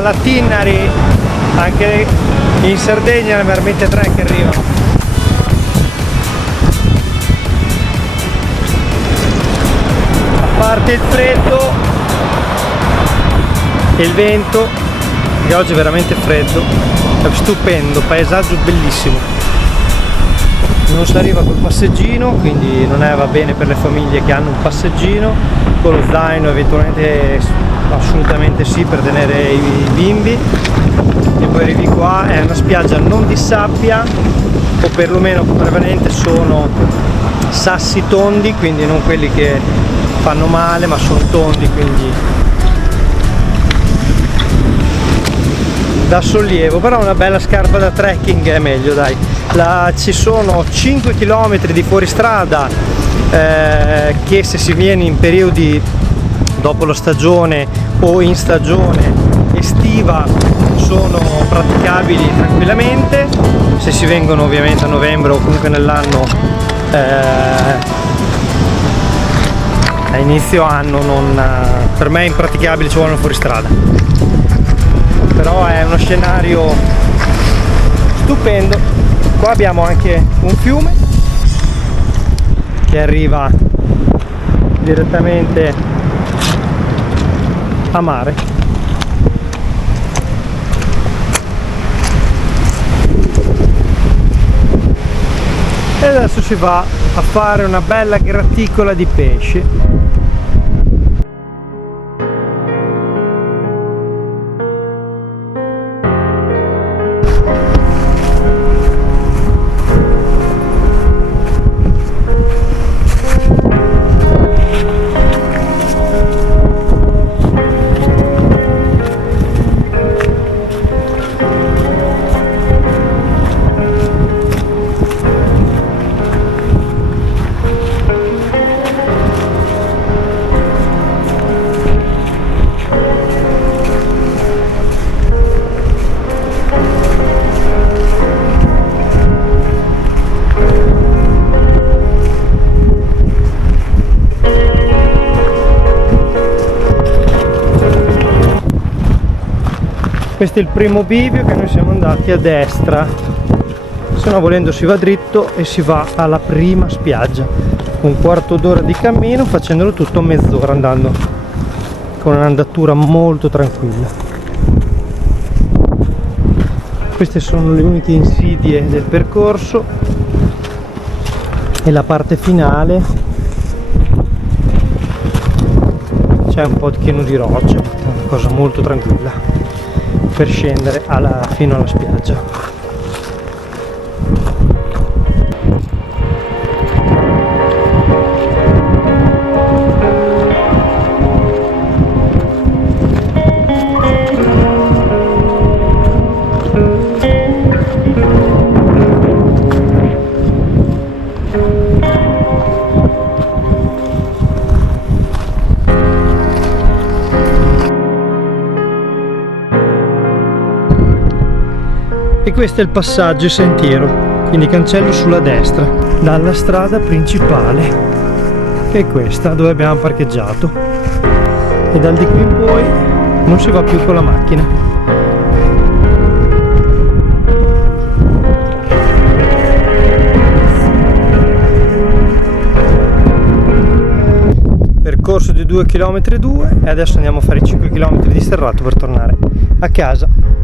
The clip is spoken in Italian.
alla Tinnari, anche in Sardegna le marmite 3 che arrivano. A parte il freddo e il vento, che oggi è veramente freddo, è stupendo, paesaggio bellissimo. Non si arriva col passeggino, quindi non va bene per le famiglie che hanno un passeggino, con lo zaino eventualmente assolutamente sì per tenere i bimbi. E poi arrivi qua, è una spiaggia non di sabbia, o perlomeno prevalente sono sassi tondi, quindi non quelli che fanno male, ma sono tondi, quindi da sollievo. Però una bella scarpa da trekking è meglio, dai. Ci sono 5 km di fuoristrada che, se si viene in periodi dopo la stagione o in stagione estiva, sono praticabili tranquillamente. Se si vengono ovviamente a novembre o comunque nell'anno a inizio anno, per me è impraticabile, ci vuole un fuoristrada. Però è uno scenario stupendo. Qua abbiamo anche un fiume che arriva direttamente a mare. E adesso si va a fare una bella graticola di pesce. Questo è il primo bivio, che noi siamo andati a destra, se no volendo si va dritto e si va alla prima spiaggia. un quarto d'ora di cammino, facendolo tutto mezz'ora, andando con un'andatura molto tranquilla. Queste sono le uniche insidie del percorso e la parte finale c'è un po' di chino di rocce, una cosa molto tranquilla per scendere fino alla spiaggia. E questo è il passaggio e sentiero, quindi cancello sulla destra dalla strada principale, che è questa dove abbiamo parcheggiato, e dal di qui in poi non si va più con la macchina. Percorso di 2,2 km e adesso andiamo a fare i 5 km di sterrato per tornare a casa.